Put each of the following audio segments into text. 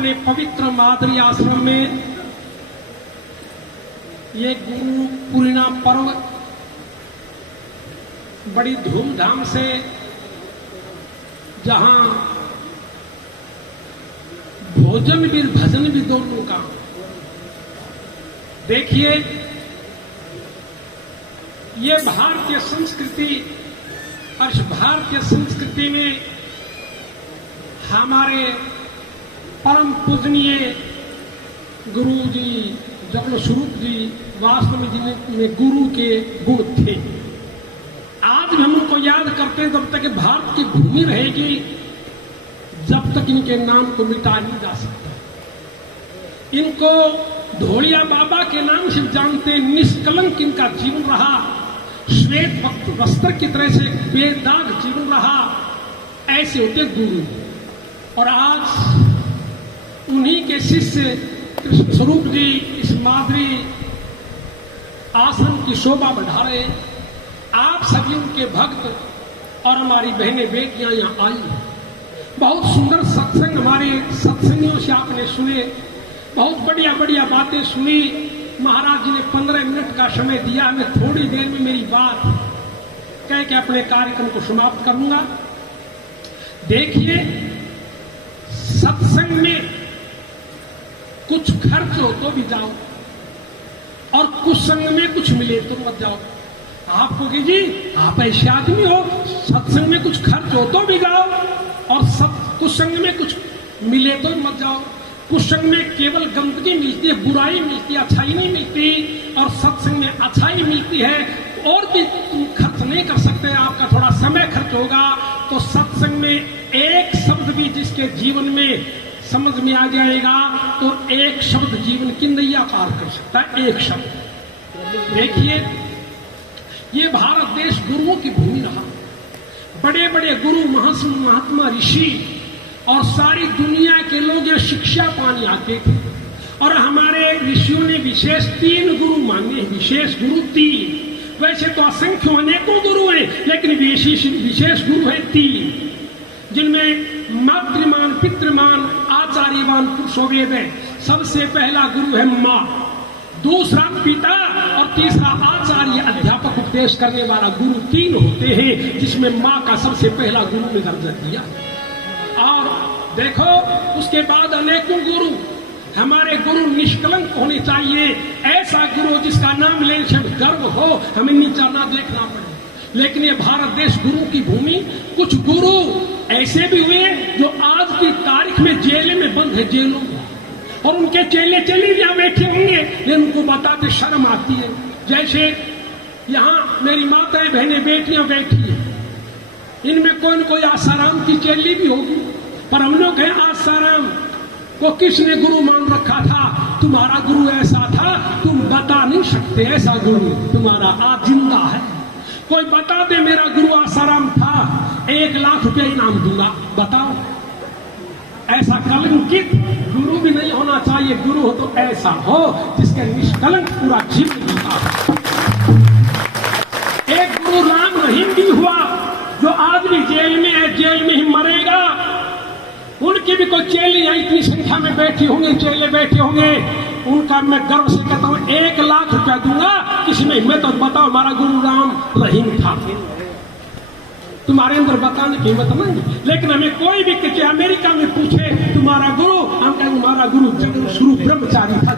अपने पवित्र मादरी आश्रम में ये गुरु पूर्णिमा पर्व बड़ी धूमधाम से, जहां भोजन भी भजन भी दोनों का। देखिए, ये भारतीय संस्कृति और भारतीय संस्कृति में हमारे परम पूजनीय गुरु जी जगल स्वरूप जी वास्तव में जिनमें गुरु के गुण थे। आज भी हम उनको याद करते हैं। जब तक भारत की भूमि रहेगी, जब तक इनके नाम को मिटा नहीं जा सकता। इनको ढोलिया बाबा के नाम से जानते, निष्कलंक इनका जीवन रहा, श्वेत वस्त्र की तरह से बेदाग जीवन रहा। ऐसे होते गुरु। और आज उन्हीं के शिष्य कृष्ण स्वरूप जी इस मादरी आश्रम की शोभा बढ़ा रहे। आप सभी उनके भक्त और हमारी बहनें बेटियां यहां आई। बहुत सुंदर सत्संग हमारे सत्संगियों से आपने सुने, बहुत बढ़िया बढ़िया बातें सुनी। महाराज जी ने 15 मिनट का समय दिया। मैं थोड़ी देर में मेरी बात कह के अपने कार्यक्रम को समाप्त करूंगा। देखिए, सत्संग में कुछ खर्च हो तो भी जाओ, और कुछ संग में कुछ मिले तो मत जाओ। आपको कि जी आप ऐसे आदमी हो, सत्संग में कुछ खर्च हो तो भी जाओ, और कुछ संग में कुछ मिले तो मत जाओ। कुछ संग में केवल गंदगी मिलती है, बुराई मिलती है, अच्छाई नहीं मिलती। और सत्संग में अच्छाई मिलती है, और भी तुम खर्च नहीं कर सकते, आपका थोड़ा समय खर्च होगा। तो सत्संग में एक शब्द भी जिसके जीवन में समझ में आ जाएगा, तो एक शब्द जीवन की नैया पार कर सकता है। एक शब्द। देखिए, ये भारत देश गुरुओं की भूमि रहा। बड़े बड़े गुरु, महात्मा, ऋषि और सारी दुनिया के लोग ये शिक्षा पाने आते थे। और हमारे ऋषियों ने विशेष 3 गुरु माने। विशेष गुरु 3। वैसे तो असंख्य अनेकों गुरु हैं, लेकिन विशेष गुरु है 3, जिनमें मातृमान, पितृमान, आचार्यवान पुरुषो वेद है। सबसे पहला गुरु है माँ, दूसरा पिता, और तीसरा आचार्य, अध्यापक, उपदेश करने वाला। गुरु 3 होते हैं, जिसमें माँ का सबसे पहला गुरु में दर्जा दिया। और देखो, उसके बाद अनेकों गुरु। हमारे गुरु निष्कलंक होने चाहिए। ऐसा गुरु जिसका नाम लेने से गर्व हो, हमें नीचा ना देखना पड़े। लेकिन ये भारत देश गुरु की भूमि। कुछ गुरु ऐसे भी हुए जो आज की तारीख में जेल में बंद है, जेलों में, और उनके चेले चेली यहाँ बैठे होंगे, लेकिन उनको बताते शर्म आती है। जैसे यहाँ मेरी माताएं, बहनें, बेटियां बैठी है, इनमें कोई न कोई आसाराम की चेली भी होगी। पर हम लोग हैं, आसाराम को किसने गुरु मान रखा था? तुम्हारा गुरु ऐसा था, तुम बता नहीं सकते। ऐसा गुरु तुम्हारा आज जिंदा है। कोई बता दे मेरा गुरु आसाराम था, 1 लाख रुपया इनाम दूंगा। बताओ। ऐसा कलंकित गुरु भी नहीं होना चाहिए। गुरु हो तो ऐसा हो जिसके निष्कलंक पूरा जीवन जीता। एक गुरु राम रहीम भी हुआ, जो आज भी जेल में है, जेल में ही मरेगा। उनकी भी कोई चेले यहाँ इतनी संख्या में बैठी होंगे, चेले बैठे होंगे। उनका मैं गर्व से कहता हूँ 1 लाख रुपया दूंगा किसी में हिम्मत तो बताओ हमारा गुरु राम रहीम था। तुम्हारे अंदर बताने की हिम्मत नहीं। लेकिन हमें कोई भी किसी अमेरिका में पूछे तुम्हारा गुरु, हम कहेंगे हमारा गुरु जगन स्वरूप ब्रह्मचारी था।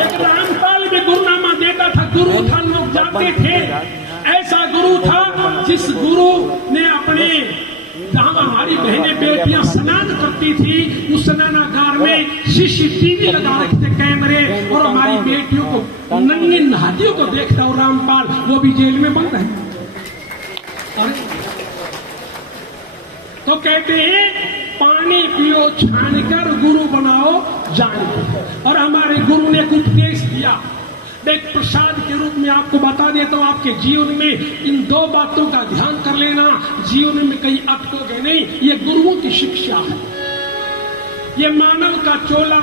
एक रामपाल भी गुरुनामा देता था, गुरु था, लोग जाते थे। ऐसा गुरु था जिस गुरु ने अपने, जहां हमारी बहनें बेटियां स्नान करती थी, उस स्नानागार में CCTV लगा रखते, कैमरे, और हमारी बेटियों को, नन्ही नहादियों को देखता। और रामपाल वो भी जेल में बंद है। तो कहते हैं पानी पियो छानकर, गुरु बनाओ जान। और हमारे गुरु ने कुछ उपदेश दिया। एक प्रसाद के रूप में आपको बता देता हूं, आपके जीवन में इन 2 बातों का ध्यान कर लेना, जीवन में कहीं अटकोगे नहीं। ये गुरुओं की शिक्षा है। ये मानव का चोला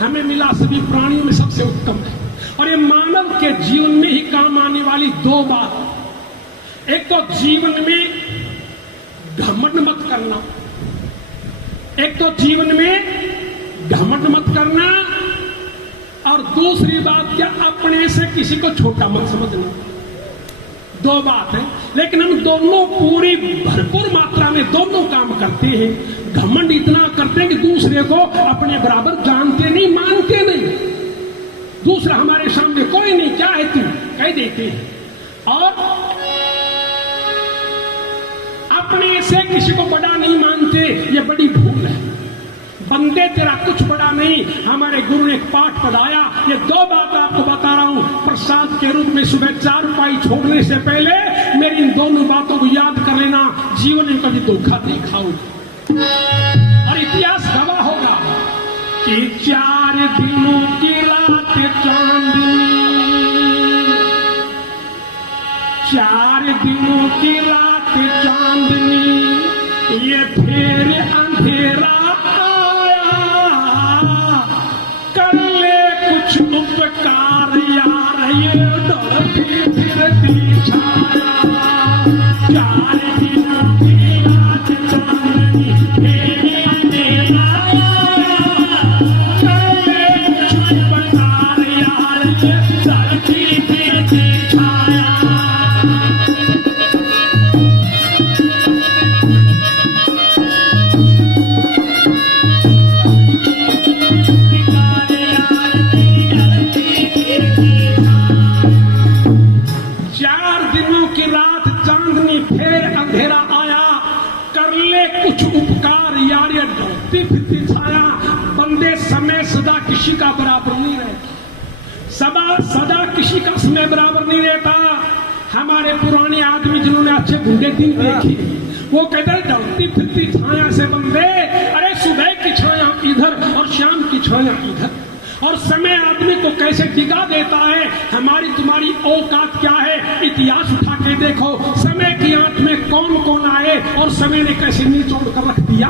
हमें मिला सभी प्राणियों में सबसे उत्तम है। और ये मानव के जीवन में ही काम आने वाली 2 बात। एक तो जीवन में घमंड मत करना, एक तो जीवन में घमंड मत करना, और दूसरी बात क्या, अपने से किसी को छोटा मत समझना। दो बात है, लेकिन हम दोनों पूरी भरपूर मात्रा में दोनों काम करते हैं। घमंड इतना करते हैं कि दूसरे को अपने बराबर जानते नहीं, मानते नहीं। दूसरा हमारे सामने कोई नहीं, क्या है तू, कह देते हैं। और अपने से किसी को बड़ा नहीं मानते, ये बड़ी भूल है। बंदे तेरा कुछ बड़ा नहीं। हमारे गुरु ने एक पाठ पढ़ाया, ये दो बात आपको बता रहा हूं प्रसाद के रूप में। सुबह 4 रुपये छोड़ने से पहले मेरी इन दोनों बातों को याद कर लेना। जीवन में कभी धोखा नहीं खाओ, और इतिहास गवाह होगा कि 4 दिनों की रात चांदनी, 4 दिनों की रात चांदनी, ये फिर अंधेरा उपकार यार, ये डरती फिरती छाया। 4 दिनों की रात चांदनी, मेरे अंधेरा कर ले कुछ उपकार यार, ये डरती फिरती छाया। बंदे समय सदा किसी का बराबर नहीं रहता, सदा किसी का समय बराबर नहीं रहता। हमारे पुराने आदमी जिन्होंने अच्छे बुढ़े दिन देखे, वो कहते हैं डरती फिरती छाया से बंदे, अरे सुबह की छाया इधर और शाम की छाया इधर। और समय आदमी को कैसे दिखा देता है, हमारी तुम्हारी औकात क्या है। इतिहास उठा के देखो, समय की आंख में कौन कौन आए और समय ने कैसे निचोड़ कर रख दिया।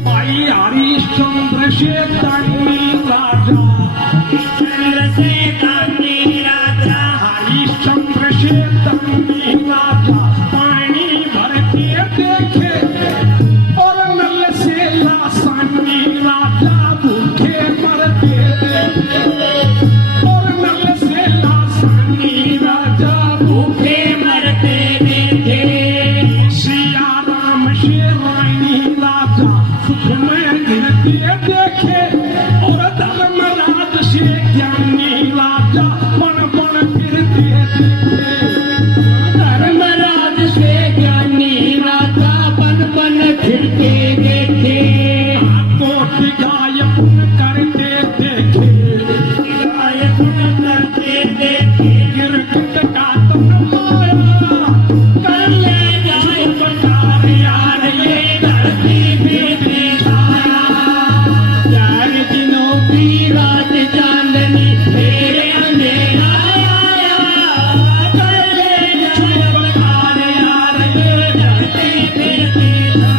भाई हरिश्चंद्र से दानी राजा, हरिश्चंद्र से दानी राजा, हरिश्चंद्र से दानी राजा, पानी भर के देखे और नल से लासानी राजा, भूखे मरते देखे और नल से लासानी राजा, भूखे मरते देखे। सिया राम से रानी राजा, सुख में गिरते देखे और धर्मराज से ज्ञानी राजा, बन बन फिरते देखे। धर्मराज से ज्ञानी राजा, बन बन फिरते देखे। कोटि गाय पुण्य करते देखे, गाय पुण्य करते देखे। गिरगिट का तन माया, कर ले जाए उपकार यार, ये धरती फिरती छाया। 4 दिनों की रात चांदनी, मेरे अंधेरा आया, कर ले जाए उपकार यार, ये धरती फिरती छाया।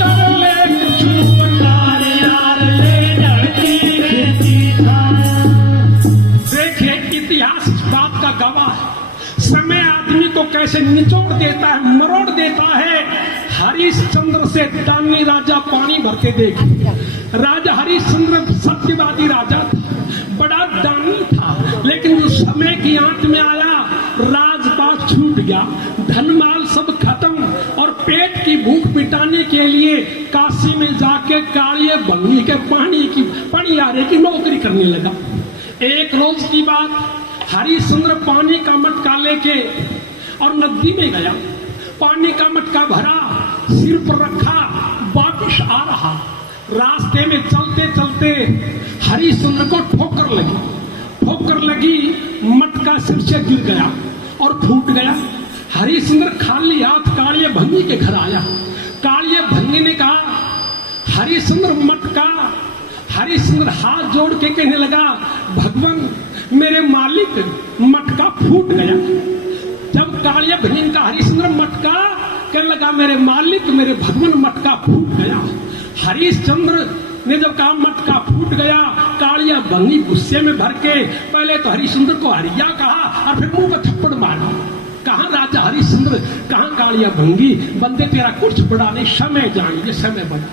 कर ले कुछ उपकार यार, ये धरती फिरती छाया। देखिए इतिहास इस बात का गवाह है, समय आदमी को कैसे निचोड़ देता है, मरोड़ देता है। हरिश्चंद्र से दानी राजा पानी भरते देखे। राजा हरिश्चंद्र सत्यवादी राजा था, बड़ा दानी था, लेकिन जो समय की आंच में आया, राजपाट छूट गया, धनमाल सब खत्म, और पेट की भूख मिटाने के लिए काशी में जाके कालिये बंगी के पनियारे की नौकरी करने लगा। एक रोज की बात, हरिश्चंद्र पानी का मटका लेके और नदी में गया, पानी का मटका भरा, सिर पर रखा, वापिस आ रहा। रास्ते में चलते चलते हरिश्चंद्र को ठोकर लगी, मटका सिर से गिर गया और फूट गया। हरिश्चंद्र खाली हाथ कालिये भंगी के घर आया। कालिये भंगी ने कहा हरिश्चंद्र मटका, हरिश्चंद्र हाथ जोड़ के कहने लगा, भगवान मेरे मालिक मटका फूट गया। जब कालिये भंगी का हरिश्चंद्र मटका कहने लगा, मेरे मालिक मेरे भगवान मटका फूट गया। हरिश्चंद्र ने जब कहा मटका फूट गया, कालिया भंगी गुस्से में भर के पहले तो हरिश्चंद्र को हरिया कहा और फिर मुंह पर थप्पड़ मारा। कहा राजा हरिश्चंद्र कहाँ गाड़ियां भंगी, बंदे तेरा कुछ बड़ा नहीं, समय जानी, ये समय बड़ा।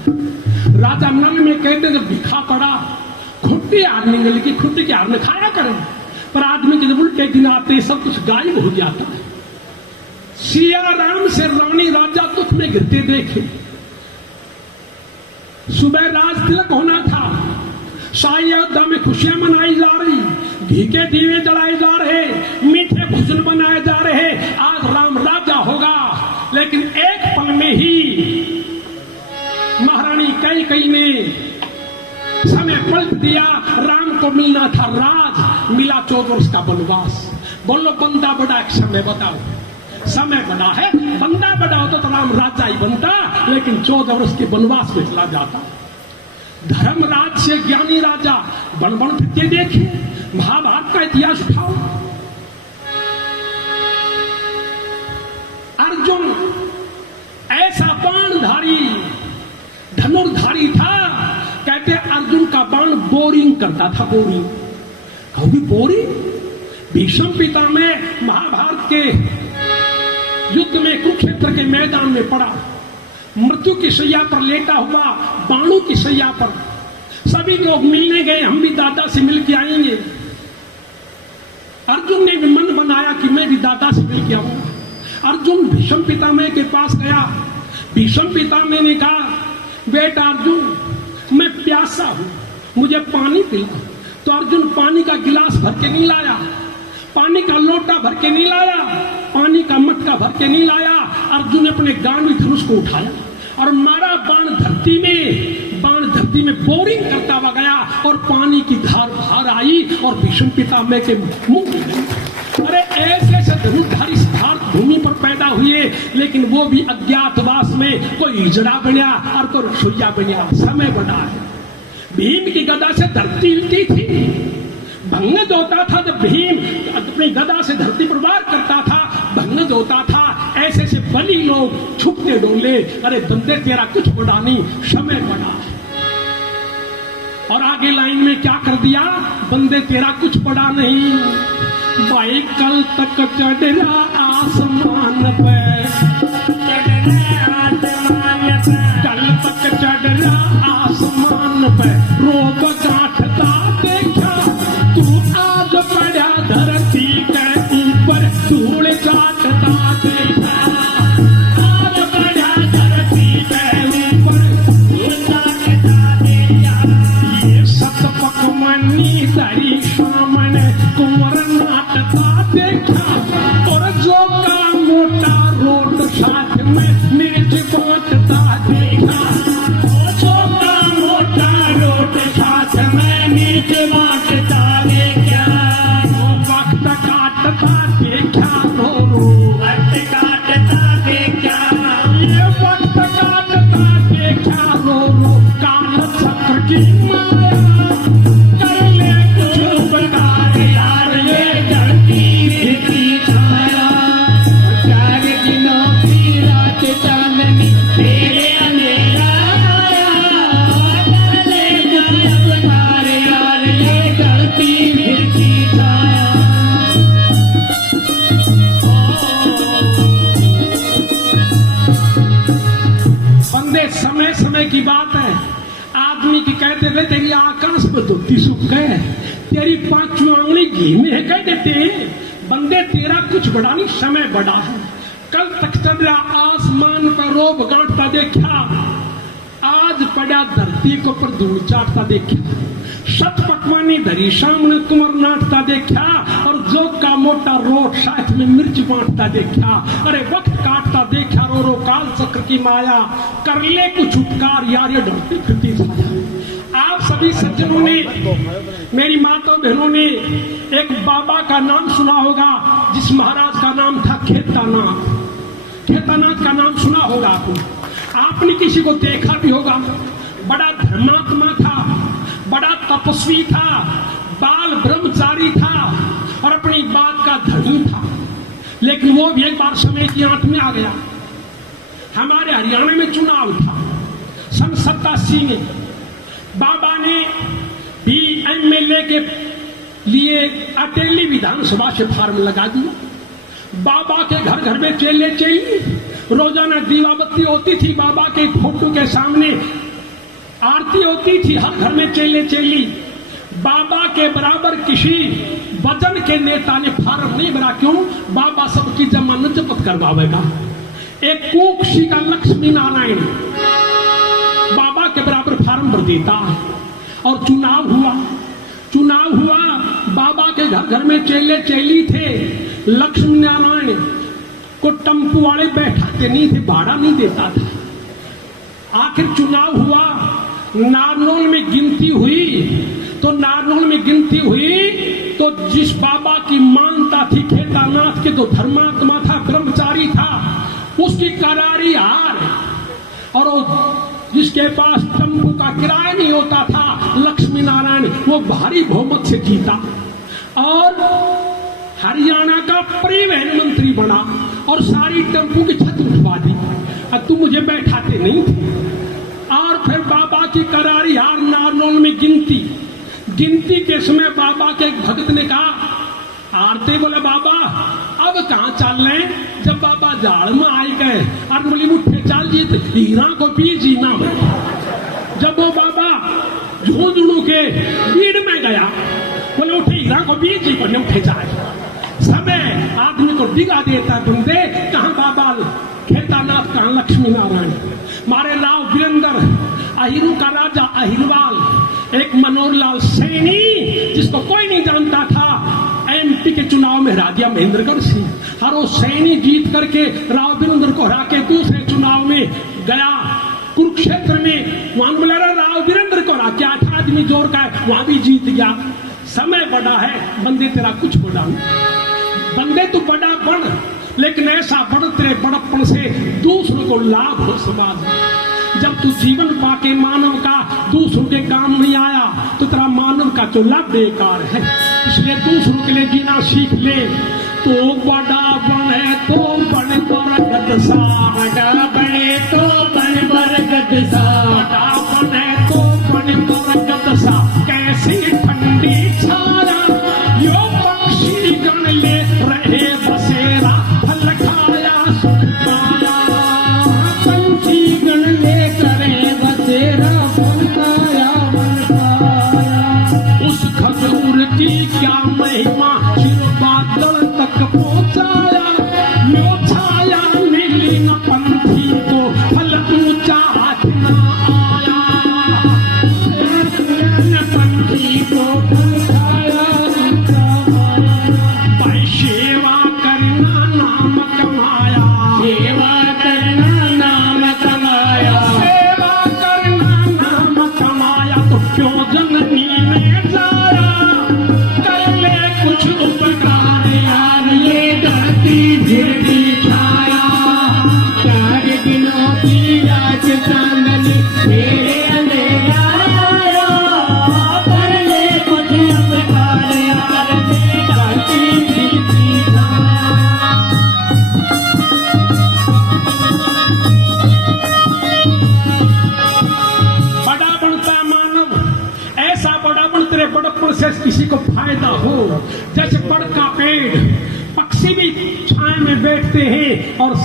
राजा मन में कहते जब भिखा पड़ा, खुट्टी हार निकल की, खुट्टी के हार में खाया करें, पर आदमी के जब उल्टे दिन आते सब कुछ गायब हो जाता है। सिया राम से रानी राजा दुख में गिरते देखे। सुबह राज तिलक होना था, शाही अयोध्या में खुशियां मनाई जा रही, घी के दीवे जलाए जा रहे, मीठे भोजन बनाए जा रहे, आज राम राजा होगा। लेकिन एक पल में ही महारानी कैकेयी ने समय पलट दिया। राम को मिलना था राज, मिला 14 वर्ष का वनवास। बोलो बंदा बड़ा एक समय बताओ, समय बड़ा है, बंदा बड़ा होता तो राम राजा ही बनता, लेकिन 14 वर्ष के वनवास में चला जाता। धर्मराज से ज्ञानी राजा बन बन फिरते देखे। महाभारत का इतिहास उठाओ, अर्जुन ऐसा बाणधारी धनुर्धारी था, कहते अर्जुन का बाण बोरिंग करता था, बोरिंग। कभी बोरिंग? भीष्म पितामह महाभारत के युद्ध में कुरुक्षेत्र के मैदान में पड़ा, मृत्यु की शैया पर लेटा हुआ, बाणों की शैया पर। सभी लोग मिलने गए, हम भी दादा से मिल के आएंगे। अर्जुन ने भी मन बनाया कि मैं भी दादा से मिल के आऊंगा। अर्जुन भीष्म पितामह के पास गया। भीष्म पितामह ने कहा, बेटा अर्जुन, मैं प्यासा हूं, मुझे पानी पिला। तो अर्जुन पानी का गिलास भर के नहीं लाया, पानी का लोटा भर के नहीं लाया, पानी का मटका भर के नहीं लाया। अर्जुन ने अपने गांडी धनुष को उठाया और मारा बाण धरती में। बाण धरती में बोरिंग करता हुआ गया और पानी की धार बाहर आई और भीष्म पितामह के मुंह में गई। अरे ऐसे ऐसे धनुर्धारी भारत भूमि पर पैदा हुए, लेकिन वो भी अज्ञातवास में, कोई हिजड़ा बना और कोई रसोईया बना। समय बना है। भीम की गदा से धरती हिलती थी, भंगज होता था जब भीम अपनी गदा से धरती पर वार करता था, भंगज होता था। ऐसे ऐसे बली लोग छुपते डोले, अरे बंदे तेरा कुछ बड़ा नहीं, समय बड़ा है। और आगे लाइन में क्या कर दिया, बंदे तेरा कुछ बड़ा नहीं, भाई कल तक चढ़ रहा आसमान पे, कल तक चढ़ रहा आसमान पे, रोब गांठता देखा, तू आज पड़ा धरती के ऊपर, धूल चाटता देखा, आज पड़ा धरती के ऊपर, धूल चाटता देखा। ये सतपक मनी दरी सामने कुंवर नाटता देखा, और जो का मोटा रोट साथ में मिर्च बांटता देखा, जो का मोटा रोट साथ में मिर्च बांटता देखा। वो वक्त काटता देखा, रो रो वक्त काटता देखा, ये वक्त काटता देखा, रो रो काल चक्र की माया, कर ले कुछ उपकार यार, ये धरती की छाया, चार दिनों की रात चांदनी तेरे अंधेरा आया, कर ले कुछ उपकार यार, ये धरती की छाया। बंदे समय समय की बात है, आदमी की कहते थे तेरी आकाश में धोती सूख गए, तेरी पांचवी आंगली घी में है, कह देते हैं। बंदे तेरा कुछ बड़ा नहीं, समय बड़ा है। कल तक चल रहा आसमान पर रोब गांठता देखा, आज पड़ा धरती को पर धूल चाटता देखा, शत पकवानी धरी सामने कुंवर नाटता देखा, और जो का मोटा रोट साथ में मिर्च बांटता देखा। अरे वक्त काटता देखा, रो रो काल चक्र की माया, कर ले कुछ उपकार यार, ये ढलती फिरती छाया। आप सभी सज्जनों ने, मेरी माता बहनों ने एक बाबा का नाम सुना होगा, जिस महाराज का नाम था खेतानाथ। खेतानाथ का नाम सुना होगा आपने किसी को देखा भी होगा। बड़ा धर्मात्मा था, बड़ा तपस्वी था, बाल ब्रह्मचारी था और अपनी बात का धनी था। लेकिन वो भी एक बार समय की आंट में आ गया। हमारे हरियाणा में चुनाव था सन 87 में। बाबा ने भी एमएलए के लिए अटेली विधानसभा से फार्म लगा दिया। बाबा के घर घर में चेले चेली, रोजाना दीवा बत्ती होती थी, बाबा के फोटो के सामने आरती होती थी, हर घर में चेले चेली। बाबा के बराबर किसी वजन के नेता ने फार्म नहीं भरा, क्यों? बाबा सबकी जमानत जब्त करवाएगा। एक कुक्षी का लक्ष्मी नारायण बाबा के बराबर फार्म भर देता है। और चुनाव हुआ, बाबा के घर घर में चेले चेली थे। लक्ष्मी नारायण को टम्पू वाले बैठाते नहीं थे, भाड़ा नहीं देता था। आखिर चुनाव हुआ, नारनौल में गिनती हुई तो जिस बाबा की मानता थी केदारनाथ के, जो धर्मात्मा था, ब्रह्मचारी था, उसकी करारी हार, और जिसके पास टम्पू का किराया नहीं होता था, लक्ष्मी नारायण, वो भारी बहुमत से जीता और हरियाणा का परिवहन मंत्री बना और सारी टम्पू की छत उठवा दी। अब तुम मुझे बैठाते नहीं थे। और फिर बाबा की करारी हार, नारनौल में गिनती के समय बाबा के एक भक्त ने कहा, आरते बोले बाबा अब कहाँ चल रहे? जब बाबा झाड़ में आई गए और बोली उठे चाल जी हीरा को भी जीना है। जब वो बाबा झुंझुनू के भीड़ में गया, बोले उठे हीरा को भी जी को उठे जाए। समय आदमी को डिगा देता बंदे, कहाँ बाबा केदारनाथ, कहाँ लक्ष्मी नारायण। मारे राव वीरेंद्र, अहिरू का राजा अहिरवाल, एक मनोहरलाल सैनी जिसको कोई नहीं जानता था, एमपी के चुनाव में हरा दिया महेंद्रगढ़ सिंह। और वो सैनी जीत करके राव वीरेंद्र को हरा के दूसरे चुनाव में गया कुरुक्षेत्र में, वहां बोला राव वीरेंद्र को हरा के 8 आदमी जोर का है, वहां भी जीत गया। समय बड़ा है, बंदे तेरा कुछ बड़ा नहीं। बंदे तू बड़ा बन, लेकिन ऐसा बढ़ तेरे बड़प्पन से दूसरों को लाभ हो समाज में। जब तू जीवन पाके मानव का दूसरों के काम नहीं आया तो तेरा मानव का चूल्हा बेकार है। इसलिए दूसरों के लिए जीना सीख ले। तो बड़ा बने तो बन बरगद सा, बड़ा बने तो बन बरगद सा, बड़ा बने तो बन बरगद सा, कैसी ठंडी छाया यो पक्षी गण ले रहे बसेरा, फल खाया सुख पाया, पंछी गण ले करे बसेरा, फल खाया मन पाया। उस खजूर की क्या महिमा, चिर बादल तक पहुंचाया, यो छाया मिली न पंथी को, फल ऊंचा हाथ न आया, पंथी को फल खाया भाई। सेवा करना नाम कमाया, सेवा करना नाम कमाया, सेवा करना नाम कमाया, तो क्यों जननी में जाया, कर ले कुछ उपकार यार, ये धरती फिर भी छाया। 4 दिनों की रात चांदनी मेरे अंधेरा आया, कर ले कुछ उपकार यार, ये धरती फिर भी छाया। बड़ा बनता मानव, ऐसा बड़ा बन तेरे बड़प्पन से किसी को फायदा हो। जैसे बड़ का पेड़, पक्षी भी छाया में बैठते हैं और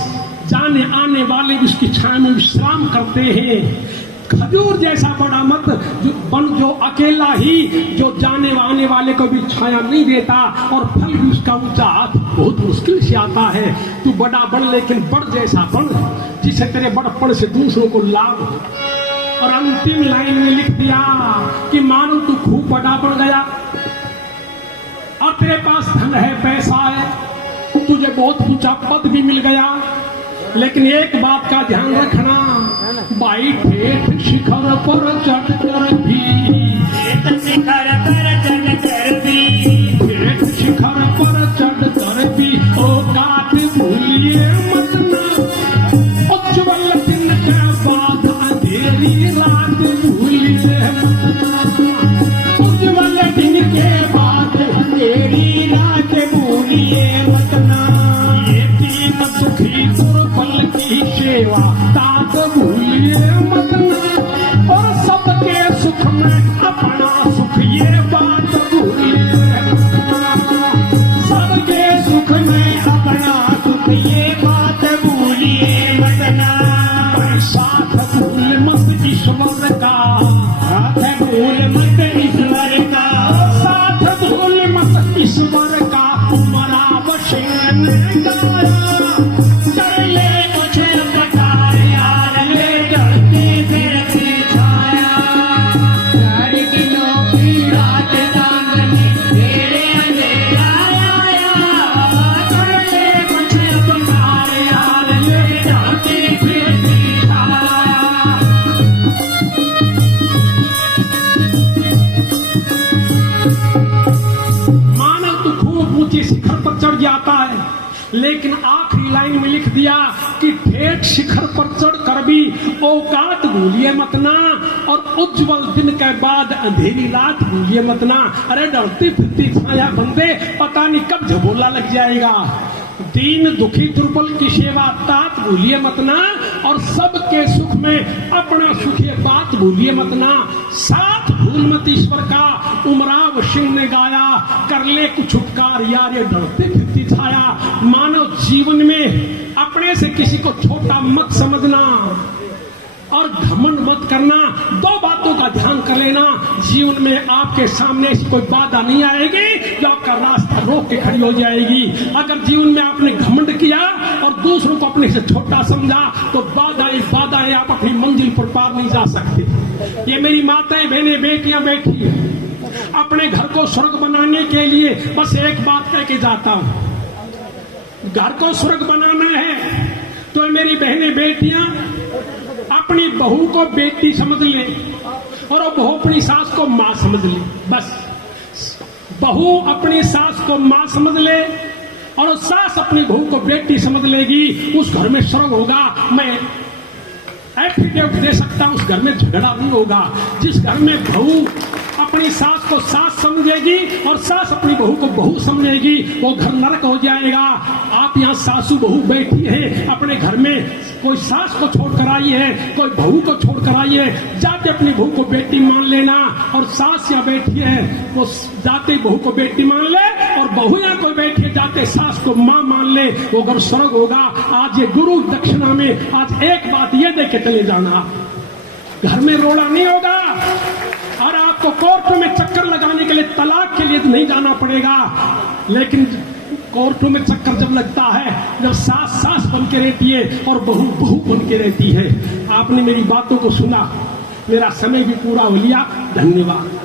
जाने आने वाले उसकी छाया में विश्राम करते हैं। खजूर जैसा बड़ा मत जो अकेला ही, जो जाने आने वाले को भी छाया नहीं देता और फल भी उसका ऊंचा हाथ बहुत मुश्किल से आता है। तू बड़ा बन, लेकिन बड़ जैसा बन जिसे तेरे बड़प्पन से दूसरों को लाभ हो। और अंतिम लाइन में लिख दिया कि मानो तू खूब बड़ा बन गया और तेरे पास धन है, पैसा है, तुझे बहुत ऊंचा पद भी मिल गया, लेकिन एक बात का ध्यान रखना भाई, ठेठ शिखर पर चढ़ कर भी, ठेठ शिखर पर चढ़ कर भी, ठेठ शिखर पर चढ़ कर भी औकात भूलिए मत ना, उज्ज्वल दिन के बाद अंधेरी रात भूलिए मत ना, उज्ज्वल दिन के बाद अंधेरी रात भूलिए मत ना, ये दीन सुखी दुर्बल की सेवा तात भूलिए मत ना, और सबके सुख में अपना सुख ये बात भूलिए मत ना, सबके सुख में अपना लेकिन आखिरी लाइन में लिख दिया कि ठेठ शिखर पर चढ़ कर भी औकात भूलिए मत ना, और उज्जवल दिन के बाद अंधेरी रात भूलिए मत ना। अरे डरती फिरती छाया बंदे, पता नहीं कब झबोला लग जाएगा। दीन दुखी दुर्बल की सेवा तात भूलिए मत ना, और सबके सुख में अपना सुख ये बात भूलिए मत ना। साथ भूल मत ईश्वर का, उमराव सिंह ने गाया, कर ले कुछ उपकार यार ये डरते फिरती छाया। मानव जीवन में अपने से किसी को छोटा मत समझना और घमंड मत करना। दो बातों का ध्यान कर लेना, जीवन में आपके सामने ऐसी कोई बाधा नहीं आएगी जो आपका रास्ता रोक के खड़ी हो जाएगी। अगर जीवन में आपने घमंड किया और दूसरों को अपने से छोटा समझा तो बाधाएं आप अपनी मंजिल पर पार नहीं जा सकते। ये मेरी माताएं बहनें बेटियां बैठी हैं, अपने घर को स्वर्ग बनाने के लिए बस एक बात कह के जाता हूं, घर को स्वर्ग बनाना है तो मेरी बहनें बेटियां अपनी बहू को बेटी समझ ले और वो बहू अपनी सास को मां समझ ले। बस बहू अपनी सास को मां समझ ले और सास अपनी बहू को बेटी समझ लेगी, उस घर में स्वर्ग होगा। मैं एफिडेविट दे सकता हूं, उस घर में झगड़ा नहीं होगा। जिस घर में बहू अपनी सास को सास समझेगी और सास अपनी बहू को बहू समझेगी, वो घर नरक हो जाएगा। आप यहाँ सासू बहू बैठी है, अपने घर में कोई सास को छोड़कर आई है, कोई बहू को छोड़कर आई है, जाते अपनी बहू को बेटी मान लेना। और सास यहाँ बैठी है वो जाते बहू को बेटी मान ले, और बहू यहाँ कोई बैठी है जाते सास को माँ मान ले, वो घर स्वर्ग होगा। आज ये गुरु दक्षिणा में आज एक बात ये देख के चले जाना, घर में रोड़ा नहीं होगा और आपको कोर्ट में चक्कर लगाने के लिए तलाक के लिए तो नहीं जाना पड़ेगा। लेकिन कोर्टों में चक्कर जब लगता है जब सास सास बन के रहती है और बहू बहू बन के रहती है। आपने मेरी बातों को सुना, मेरा समय भी पूरा हो लिया। धन्यवाद।